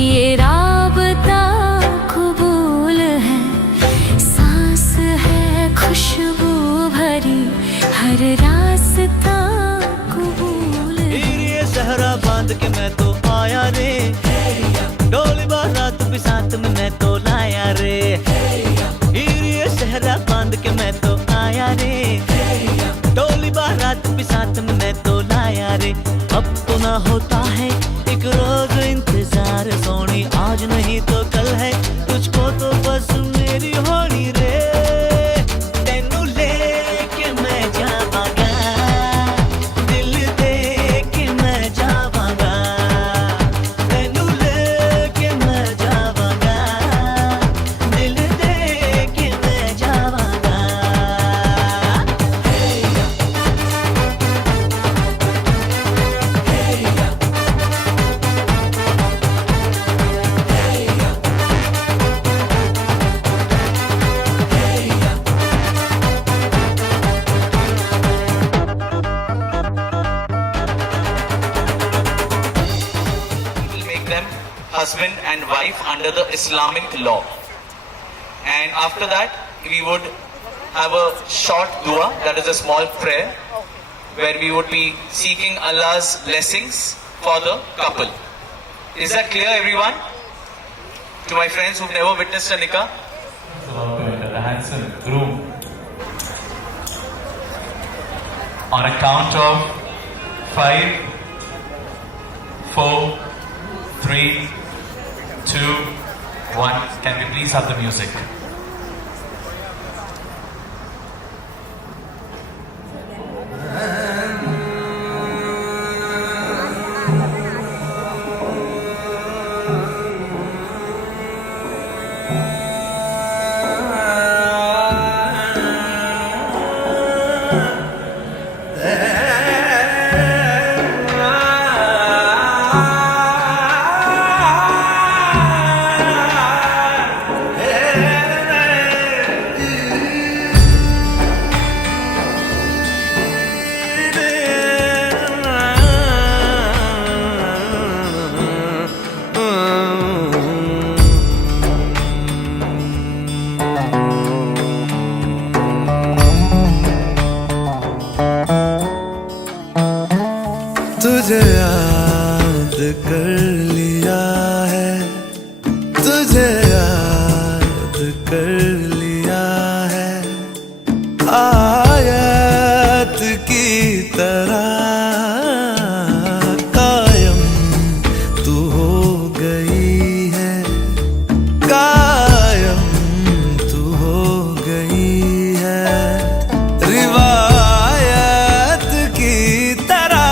ये राबता कबूल है, सांस है खुशबू भरी, हर रास्ता कबूल है। ये सहरा बांध के मैं तो आया रे, डोली बारात भी साथ में मैं तो लाया रे। ये सहरा बांध के मैं तो आया रे, डोली बारात भी साथ में मैं तो लाया रे। अब तो ना होता है एक रोज इंतजार सोनी, आज नहीं तो कल है, तुझको तो बस मेरी होनी रे। तेनू लेके मैं जावांगा, दिल दे के मैं जावांगा। तेनू लेके मैं जावांगा, दिल दे के मैं जावांगा। Will make them husband and wife under the Islamic law. And after that, we would have a short dua, that is a small prayer, where we would be seeking Allah's blessings for the couple. Is that clear, everyone? To my friends who've never witnessed a nikah? The handsome groom. On a count of 5, 4, 3, 2, 1. Can we please have the music? तुझे याद कर लिया है, तुझे याद कर लिया है, आयत की तरह कायम तू हो गई है, कायम तू हो गई है, रिवायत की तरह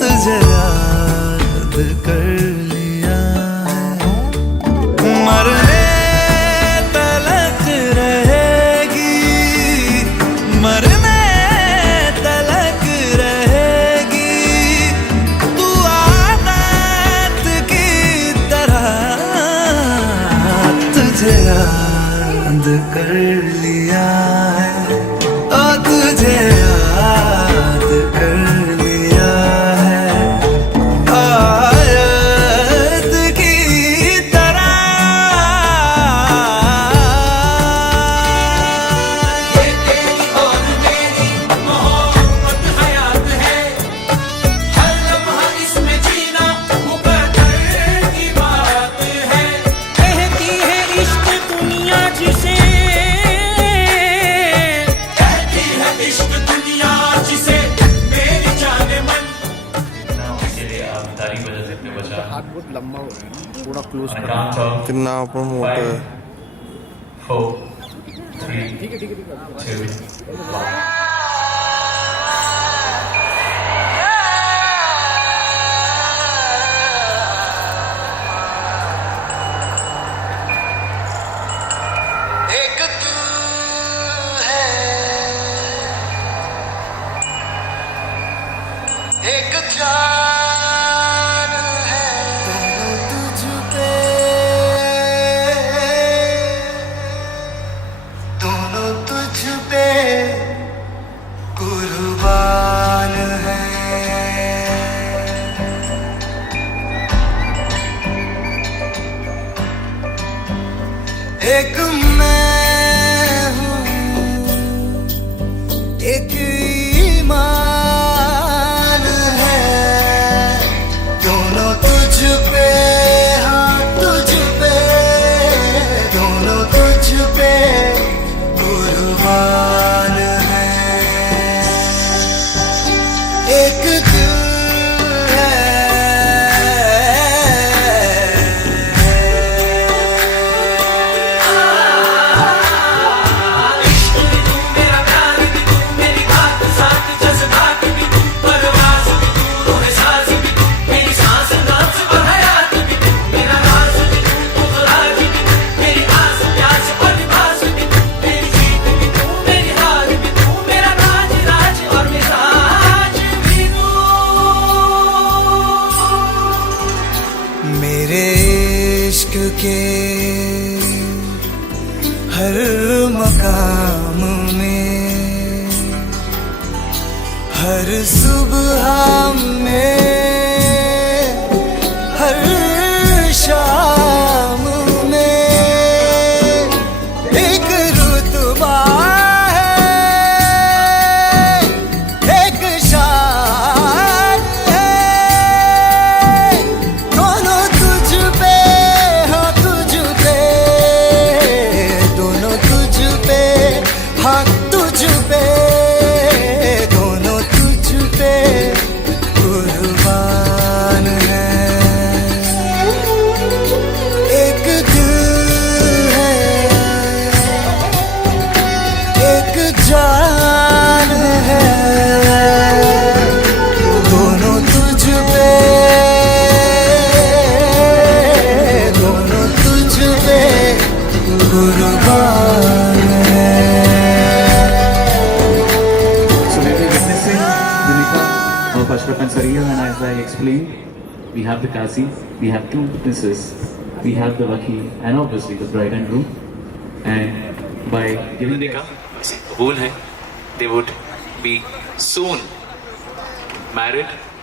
तुझे याद कर लिया है। मरने तलक रहेगी, मरने तलक रहेगी, तू आदत की तरह तुझे याद कर लिया है, ओ तुझे याद कर लिया है, आयत की तरह। ये तेरी और मेरी मोहब्बत हयात है, हर लम्हा इसमें जीना मुकद्दर की बात है। कहती है इश्क दुनिया जिसे, कहती है इश्क दुनिया जिसे मेरी जाने मन। इसके लिए आप तारीफ बजा सकते हो बचा। हाथ बहुत लंबा हो रहा है ना, थोड़ा क्लोज On a कर। count of कितना अपन मोटा 5, है। 4, 3, ठीक है 2, 1. एक तू है, एक जान है, तुझ पे दोनों तुझ पे एक मैं हूँ, एक ईमान है, दोनों तुझ पे, हाँ तुझ पे, दोनों तुझ पे कुर्बान है। एक दिल है, इश्क भी तू, मेरा प्यार भी तू, मेरी बात साथ जज्बात भी तू, परवाज़ भी तू, रूह साज़ भी तू, मेरी सांस नाज़ और हयात भी तू, मेरा राज़ भी तू, खुराक भी तू, मेरी आस प्यास और लिबास भी तू, मेरी जीत भी तू, मेरी हार भी तू, मेरा राज राज और मिजाज भी तू। मेरे इश्क के हर मकाम में, हर सुबह में, हर शाम में एक रुतबा है, एक शान है, दोनों तुझ पे, हाँ तुझ पे, दोनों तुझ पे, हाँ तुझ पे, दोनों तुझ पे कुर्बान है। एक दिल है, एक जान है, दोनों तुझ पे, दोनों तुझ पे कुर्बान है। So we are witnessing the nikah of Ashraf and Saria, and as I explained, we have the Qazi, we have two witnesses, we have the Wakil, and obviously the bride and groom. And by giving the nikah, kabul hai, they would be soon married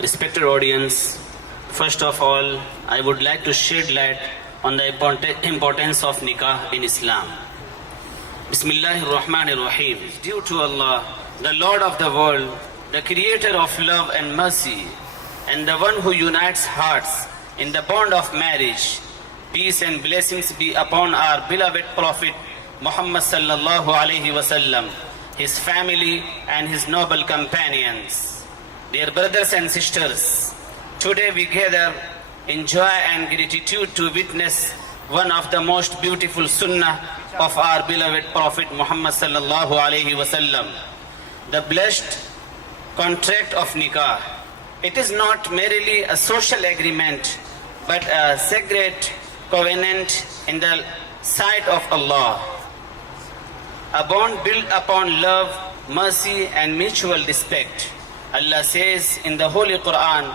Respected audience, first of all, I would like to shed light on the importance of nikah in Islam. Bismillahir Rahmanir Rahim. It's due to Allah, the Lord of the world, the creator of love and mercy, and the one who unites hearts in the bond of marriage. Peace and blessings be upon our beloved Prophet Muhammad sallallahu alaihi wasallam, his family and his noble companions. Dear brothers and sisters, today we gather in joy and gratitude to witness one of the most beautiful sunnah of our beloved Prophet Muhammad sallallahu alaihi wasallam, the blessed contract of nikah. It is not merely a social agreement, but a sacred covenant in the sight of Allah. A bond built upon love, mercy and mutual respect. Allah says in the Holy Quran,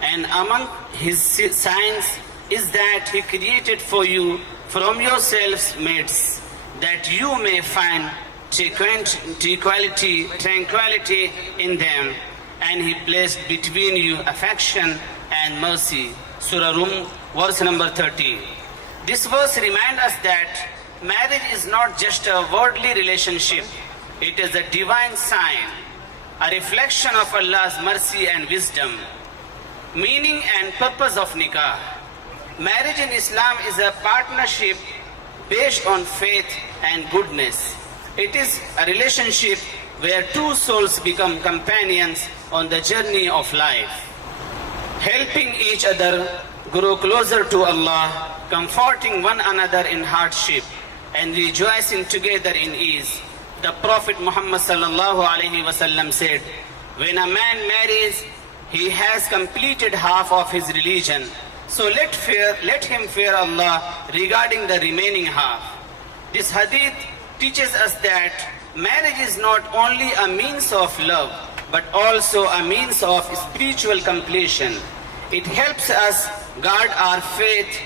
And among his signs is that he created for you from yourselves mates, that you may find tranquility in them, and he placed between you affection and mercy. Surah Rum, verse number 30. This verse reminds us that marriage is not just a worldly relationship, it is a divine sign, a reflection of Allah's mercy and wisdom. Meaning and purpose of nikah. Marriage in Islam is a partnership based on faith and goodness. It is a relationship where two souls become companions on the journey of life, helping each other grow closer to Allah, comforting one another in hardship, and rejoicing together in ease. The Prophet Muhammad sallallahu alaihi wasallam said, when a man marries, he has completed half of his religion. So let him fear Allah regarding the remaining half. This hadith teaches us that marriage is not only a means of love, but also a means of spiritual completion. It helps us guard our faith,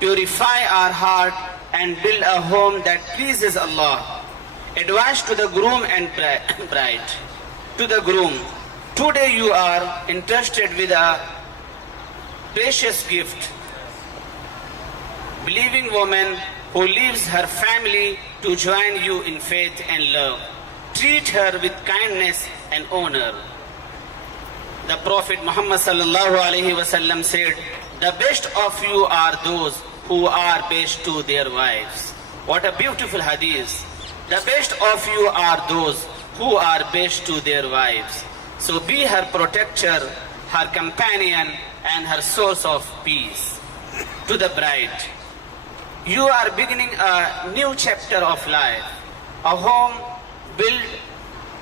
purify our heart, and build a home that pleases Allah. Advice to the groom and bride. To the groom, today you are entrusted with a precious gift. Believing woman who leaves her family to join you in faith and love. Treat her with kindness and honor. The Prophet Muhammad sallallahu alaihi wasallam said, the best of you are those who are best to their wives. What a beautiful hadith. The best of you are those who are best to their wives. So be her protector, her companion, and her source of peace. To the bride, you are beginning a new chapter of life, a home built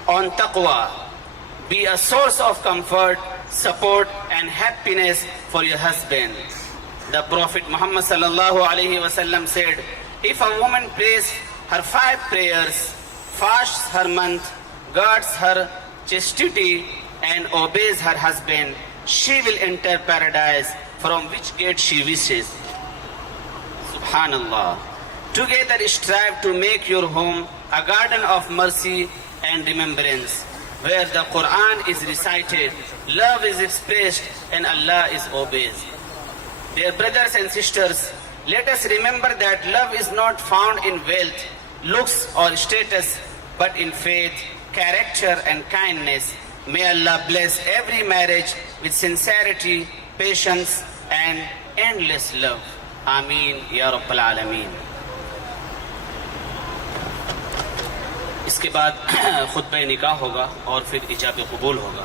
on taqwa. Be a source of comfort, support, and happiness for your husband. The Prophet Muhammad sallallahu alaihi wasallam said, if a woman prays her 5 prayers, fasts her month, guards her chastity, and obeys her husband, she will enter paradise from which gate she wishes. Subhanallah. Together strive to make your home a garden of mercy and remembrance, where the Quran is recited, love is expressed, and Allah is obeyed. Dear brothers and sisters, let us remember that love is not found in wealth, looks, or status, but in faith, character, and kindness. May Allah bless every marriage with sincerity, patience, and endless love. Ameen Ya Rabbal Alameen. इसके बाद खुतबा निकाह होगा और फिर इजाब कबूल होगा.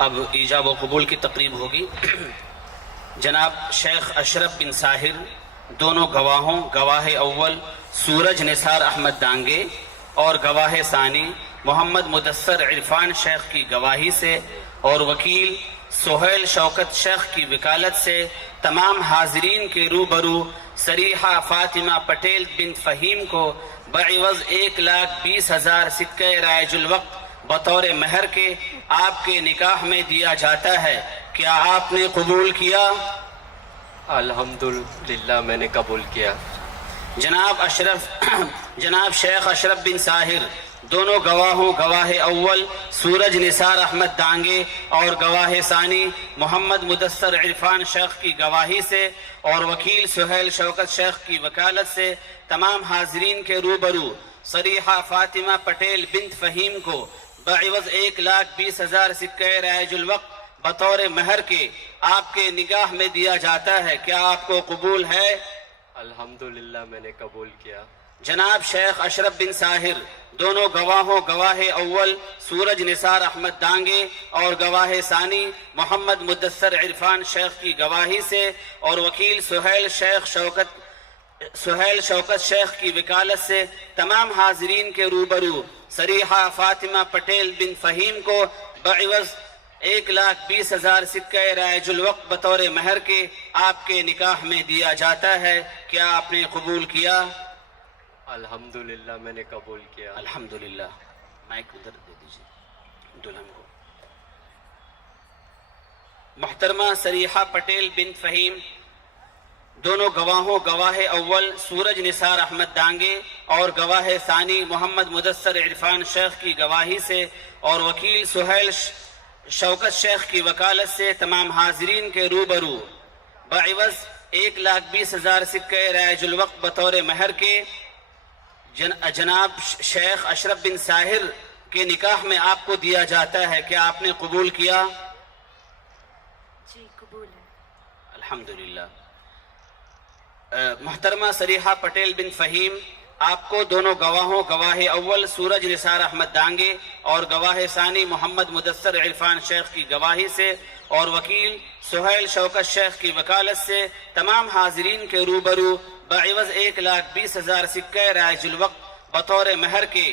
अब ईजाब व कबूल की तकरीब होगी. जनाब शेख अशरफ बिन साहिर दोनों गवाहों गवाह अव्वल सूरज निसार अहमद दांगे और गवाह सानी मोहम्मद मुदस्सर इरफान शेख की गवाही से और वकील सोहेल शौकत शेख की वकालत से तमाम हाजरीन के रूबरू सरीहा फातिमा पटेल बिन फ़हीम को बइवज़ 1,20,000 सिक्के रायजुल वक्त बतौर महर के आपके निकाह में दिया जाता है. क्या आपने कबूल किया? अल्हम्दुलिल्लाह मैंने कबूल किया. जनाब शेख अशरफ बिन साहिर दोनों गवाहों गवाह अव्वल सूरज निसार अहमद दांगे और गवाह सानी मोहम्मद मुदस्सर इरफान शेख की गवाही से और वकील सुहेल शौकत शेख की वकालत से तमाम हाजरीन के रूबरू सरीहा फातिमा पटेल बिन्त फ़हीम को बइवज़ 1,20,000 सिक्के रायजुल वक्त बतौर महर के आपके निगाह में दिया जाता है. क्या आपको कबूल है? अल्हम्दुलिल्लाह मैंने कबूल किया. जनाब शेख अशरफ बिन साहिर दोनों गवाहों गवाह अव्वल सूरज निसार अहमद दांगे और गवाह सानी मोहम्मद मुदस्सर इरफान शेख की गवाही से और वकील सुहेल शौकत शेख की वकालत से तमाम हाजरीन के रूबरू सरीहा फातिमा पटेल बिन फ़हीम को बइवज़ 1,20,000 सिक्के रायजुल वक्त बतौर महर के आपके निकाह में दिया जाता है. क्या आपने कबूल किया? अल्हम्दुलिल्लाह मैंने कबूल किया. अल्हम्दुलिल्लाह. माइक उधर दे दीजिए दुल्हन को. मोहतरमा सरीहा पटेल बिन फ़हीम दोनों गवाहों गवाह अव्वल सूरज निसार अहमद दांगे और गवाह सानी मोहम्मद मुदस्सर इरफान शेख की गवाही से और वकील सुहेल शौकत शेख की वकालत से तमाम हाजिरीन के रूबरू बाइवज़ 1,20,000 सिक्के रायजुल वक्त बतौर महर के जनाब शेख अशरफ बिन साहिर के निकाह में आपको दिया जाता है। क्या आपने कबूल किया? जी कबूल है। अल्हम्दुलिल्लाह। मुहतरमा सरीहा पटेल बिन फ़हीम, आपको दोनों गवाहों गवाह अव्वल सूरज निसार अहमद दांगे और गवाह सानी मोहम्मद मुदस्सर इरफान शेख की गवाही से और वकील सुहेल शौकत शेख की वकालत से तमाम हाजिरीन के रूबरू बाइवज़ 1,20,000 सिक्के रायजुल वक्त बतौर महर के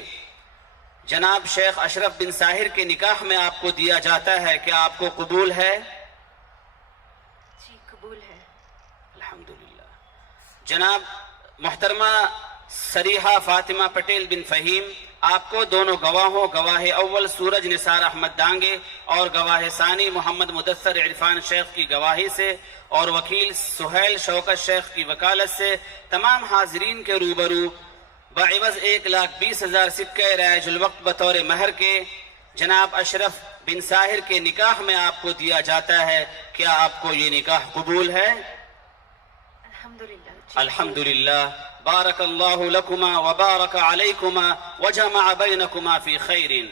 जनाब शेख अशरफ बिन साहिर के निकाह में आपको दिया जाता है। क्या आपको कबूल है? जी कबूल है। अल्हम्दुलिल्लाह। जनाब मुहतरमा सरीहा फातिमा पटेल बिन फ़हीम, आपको दोनों गवाहों गवाह अव्वल सूरज निसार अहमद दांगे और गवाह सानी मोहम्मद मुदस्सर इरफान शेख की गवाही से और वकील सुहेल शौकत शेख की वकालत से तमाम हाजिरीन के रूबरू बाइवज़ 1,20,000 सिक्के रायजुल वक्त बतौर महर के जनाब अशरफ बिन साहिर के निकाह में आपको दिया जाता है। क्या आपको ये निकाह कबूल है? अल्हम्दुलिल्लाह। अल्हम्दुलिल्लाह। बारकल्लाहु लकुमा व बारक अलैकुमा व जमअ बैनकुमा फी खैरिन।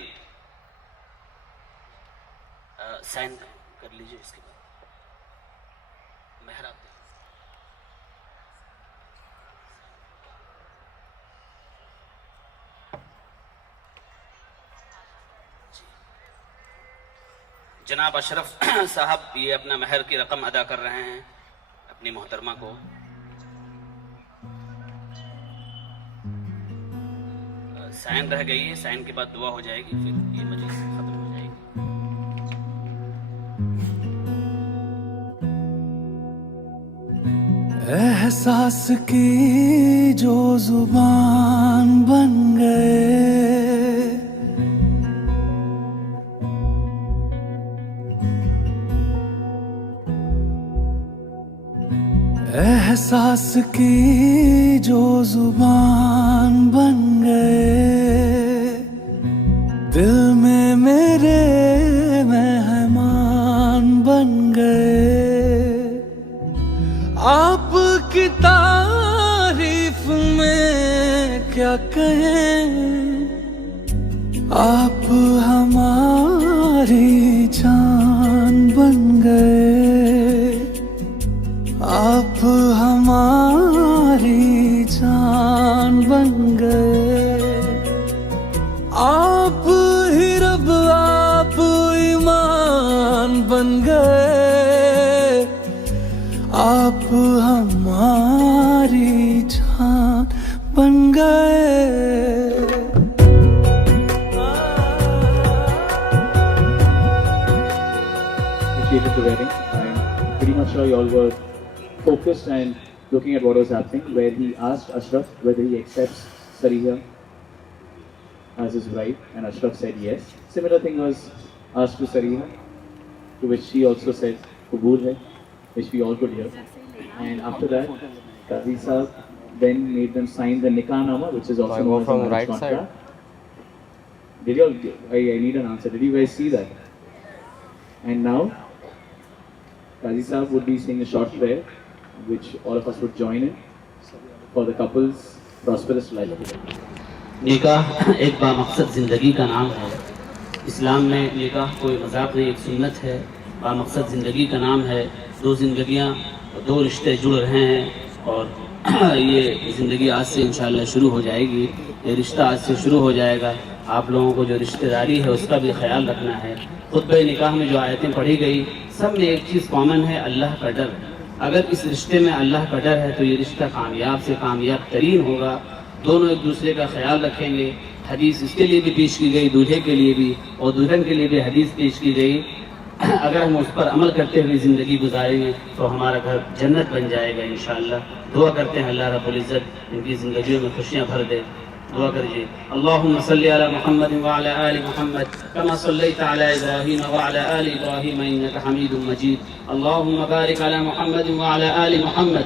साइन कर लीजिए। इसके बाद मेहराब जनाब अशरफ साहब ये अपना महर की रकम अदा कर रहे हैं अपनी मोहतरमा को। साइन रह गई है, साइन के बाद दुआ हो जाएगी, फिर ये मजलिस खत्म हो जाएगी। एहसास की जो जुबान बन गए, एहसास की जो जुबान बन गए, दिल में मेरे मेहमान बन गए। आपकी तारीफ में क्या कहें, आप हमारी जान बन गए, आप हमारी जान बन गए। आप ही रब, आप ईमान बन गए, आप हमारी जान बन गए। Appreciated the wedding. I'm pretty much sure you all were focused and looking at what was happening, where he asked Ashraf whether he accepts Sariha as his bride, and Ashraf said yes. Similar thing was asked to Sariha, to which she also said Kabul hai, which we all could hear. And after that, Qazi Sahib then made them sign the Nikah Nama, which is also known as a marriage contract. Did you all? I need an answer. Did you guys see that? And now, Qazi Sahib would be saying a short prayer, which all of us would join in for the couple's prosperous life. निकाह एक बामकसद ज़िंदगी का नाम है। इस्लाम में निकाह कोई मजाक नहीं, एक सुन्नत है। बामकसद ज़िंदगी का नाम है। दो ज़िंदगियाँ, दो रिश्ते जुड़ रहे हैं और ये ज़िंदगी आज से इंशाअल्लाह शुरू हो जाएगी। ये रिश्ता आज से शुरू हो जाएगा। आप लोगों को जो रिश्तेदारी है उसका भी ख्याल रखना है। खुतबे निकाह में जो आयतें पढ़ी गई, सब में एक चीज़ कॉमन है, अल्लाह का डर। अगर इस रिश्ते में अल्लाह का डर है तो ये रिश्ता कामयाब से कामयाब तरीन होगा। दोनों एक दूसरे का ख्याल रखेंगे। हदीस इसके लिए भी पेश की गई, दूल्हे के लिए भी और दुल्हन के लिए भी हदीस पेश की गई। अगर हम उस पर अमल करते हुए ज़िंदगी गुजारेंगे तो हमारा घर जन्नत बन जाएगा इंशाअल्लाह। दुआ करते हैं अल्लाह रब्बुल इज़्ज़त इनकी ज़िंदगियों में खुशियाँ भर दे। दुआ करिए। अल्लाहुम्मा सल्लि अला मुहम्मद व अला आलि मुहम्मद कमा सल्लैता अला इब्राहीम व अला आलि इब्राहीम इन्नका हमीदुम मजीद। अल्लाहुम्मा बारिक अला मुहम्मद व अला आलि मुहम्मद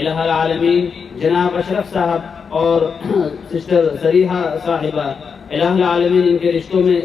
इलाह आलमीन जनाब अशरफ साहब और सिस्टर सरीहा साहिबा इलाह आलमीन इनके रिश्तों में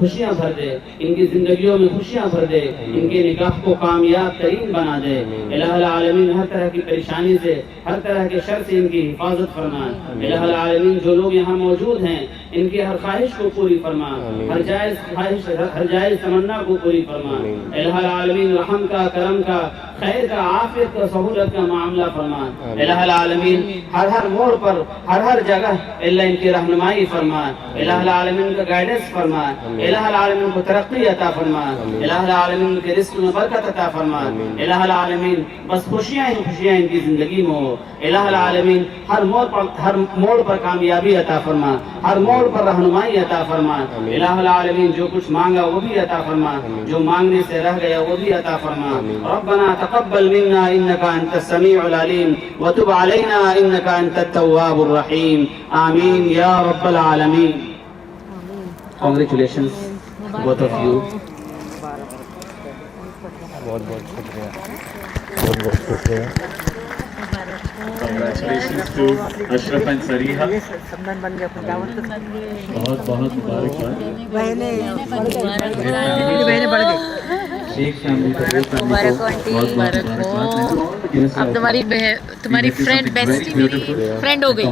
खुशियाँ भर दे, इनकी जिंदगियों में खुशियाँ भर दे, इनके निकाह को कामयाब तरीन बना दे। इलाह आलमीन हर तरह की परेशानी से, हर तरह के शर से इनकी हिफाजत फरमाए। इलाह आलमीन जो लोग यहाँ मौजूद हैं इनकी हर ख्वाहिश को पूरी फरमा, हर जायज़ ख्वाहिश, हर जायज़ तमन्ना को पूरी फरमा। इलाह आलमीन रहम का, करम का, खैर का, आफियत का, सहूलत का मामला फरमा। इलाह आलमीन हर मोड़ पर, हर जगह अल्लाह इनकी रहनुमाई फरमा। इलाह आलमीन का गाइडेंस फरमा। इलाह आलमीन को तरक्की अता फरमा। इलाह आलमीन के रिस्क में बरकत अता फरमा। इलाह आलमीन बस खुशियाँ ही खुशियाँ इनकी जिंदगी में हो। इलाह आलमीन हर मोड़ पर कामयाबी अता फरमा, हर मोड़ पर रहनुमाई अता फरमा। इलाह आलमीन जो कुछ मांगा वो भी अता फरमा, जो मांगने से रह गया वो भी अता फरमा। रब्बना तक़ब्बल मिन्ना इन्नका अंतस समीउल अलीम व तुब अलैना इन्नका अंतत तव्वाबुर रहीम। आमीन या रब्बल आलमीन। Congratulations both of you. बहुत बहुत शुक्रिया, बहुत बहुत शुक्रिया। Congratulations to Ashraf and Sariha. बहुत बहुत मुबारकबाद। शेख फैमिली को, बहुत मुबारकबाद। अब तुम्हारी फ्रेंड बेस्टी मेरी फ्रेंड हो गई।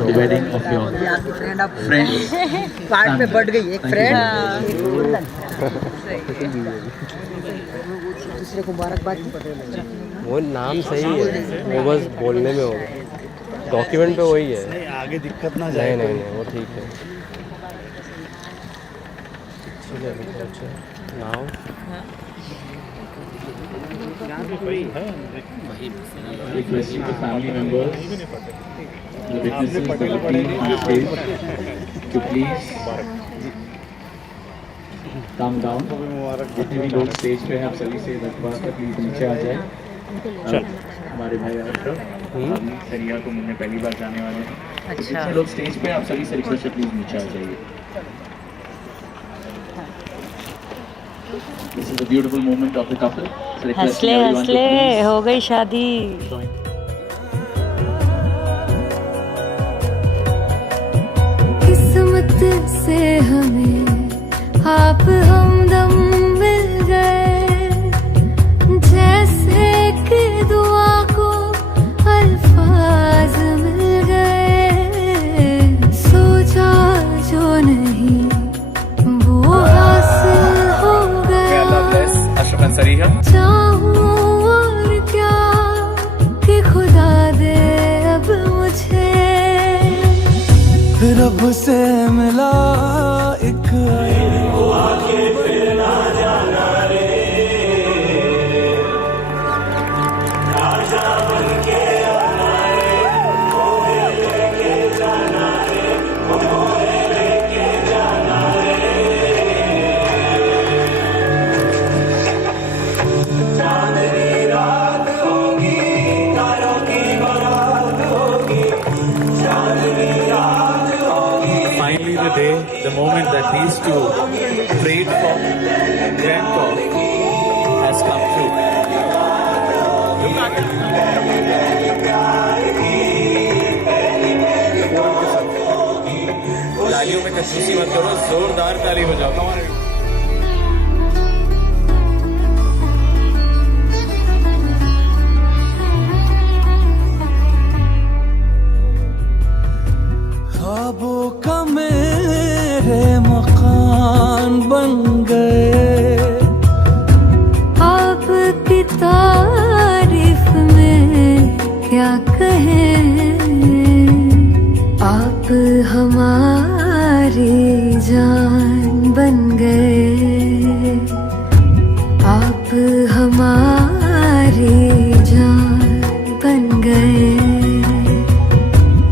The wedding of your friends. Part में बढ़ गई एक फ्रेंड। दूसरे को मुबारकबाद। वो नाम सही है, वो बस बोलने में होगा, डॉक्यूमेंट पे वही है। आगे दिक्कत ना जाए। नहीं वो ठीक है। Now Requesting the family members, the witnesses, the team on stage to please calm down. जितने भी लोग स्टेज पे हैं आप सभी से रिक्वेस्ट है प्लीज नीचे आ जाए। हमारे भाई अशरफ सरिया को मिलने पहली बार जाने वाले हैं। जितने लोग स्टेज पे आप सभी से रिक्वेस्ट है प्लीज नीचे आ जाइए। This is a beautiful moment of the couple. So requesting everyone to please हो गई शादी। join. किस्मत से हमें आप हमदम मिल गए, जैसे कि दुआ को अल्फाज मिल गए। सोचा जो नहीं वो हासिल हो गया। Ashraf and Sariha. चाहूं और क्या कि खुदा दे अब मुझे रब से मिला एक Finally the day, the moment that these two prayed for, dreamt of, has come true. तालियों में कंजूसी मत करो, जोरदार ताली बजाओ। ख्वाबों का मेरे मकान बन गए। आपकी तारीफ में क्या कहें, आप हमारी जान बन गए। आप हमारी जान बन गए।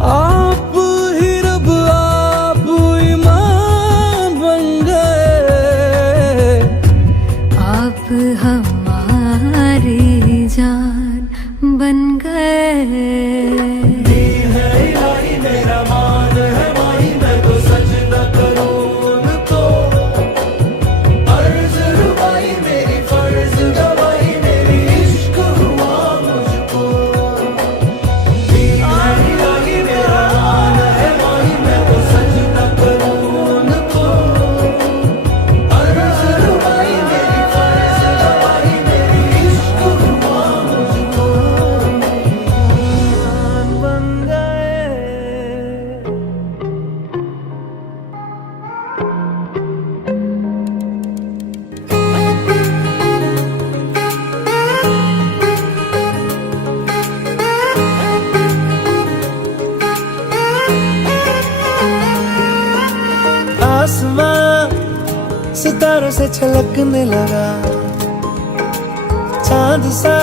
आप ही रब, आप ईमान बन गए। आप हमारी सितारों से छलकने लगा चांद सा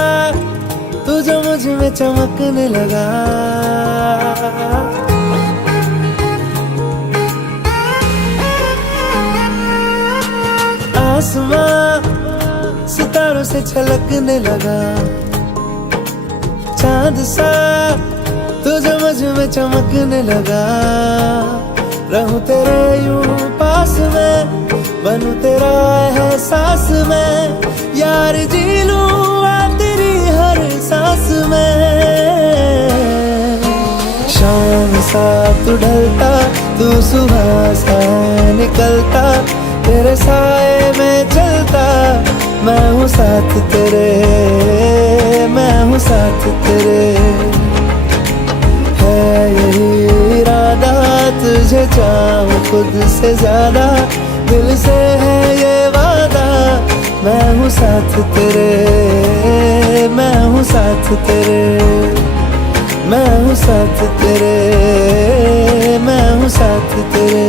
तू जो मुझ में चमकने लगा आसमां सितारों से छलकने लगा चांद सा तू जो मुझ में चमकने लगा रहूं तेरे यूं पास में बनूं तेरा एहसास में यार जी लूं तेरी हर सांस में शाम सा तू ढलता तू सुबह सा निकलता तेरे साए में चलता मैं हूँ साथ तेरे मैं हूँ साथ तेरे है यही इरादा तुझे चाहूं खुद से ज्यादा दिल से है ये वादा मैं हूँ साथ तेरे मैं हूँ साथ तेरे मैं हूँ साथ तेरे मैं हूँ साथ तेरे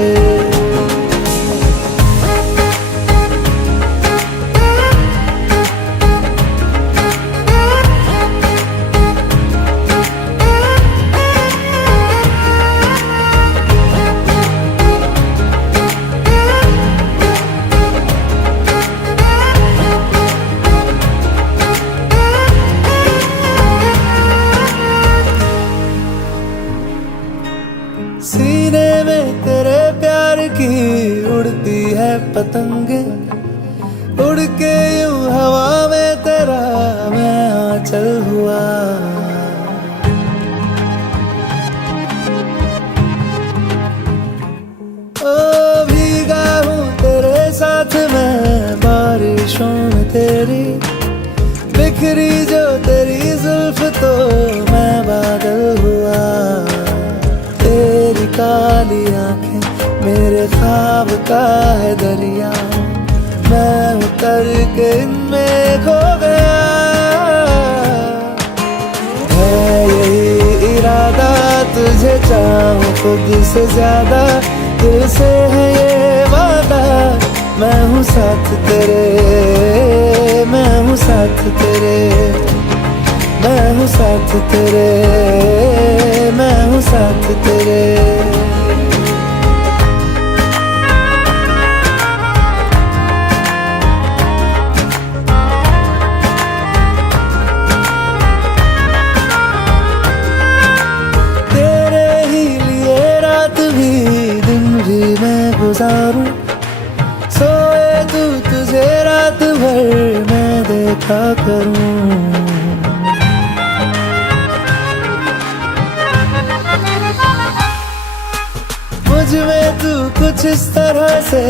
सीने में तेरे प्यार की उड़ती है पतंगे उड़ के यूं हवा में तेरा मैं आंचल हुआ ओ भीगा हूँ तेरे साथ मैं बारिशों में तेरी बिखरी जो तेरी जुल्फ तो मैं बादल हुआ तेरी काली आंखें मेरे ख्वाब का है दरिया मैं उतर के इनमें खो गया है यही इरादा तुझे चाहूं खुद से ज्यादा दिल से है ये वादा मैं हूँ साथ तेरे मैं हूँ साथ तेरे मैं हूँ साथ तेरे मैं हूँ साथ तेरे तेरे ही लिए रात भी दिन भी मैं गुजारूं सोए तू तुझे रात भर मैं देखा करूं मुझ में तू कुछ इस तरह से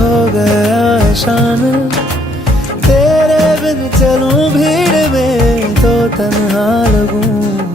हो गया है शामिल तेरे बिन चलूं भीड़ में तो तन्हा लगूं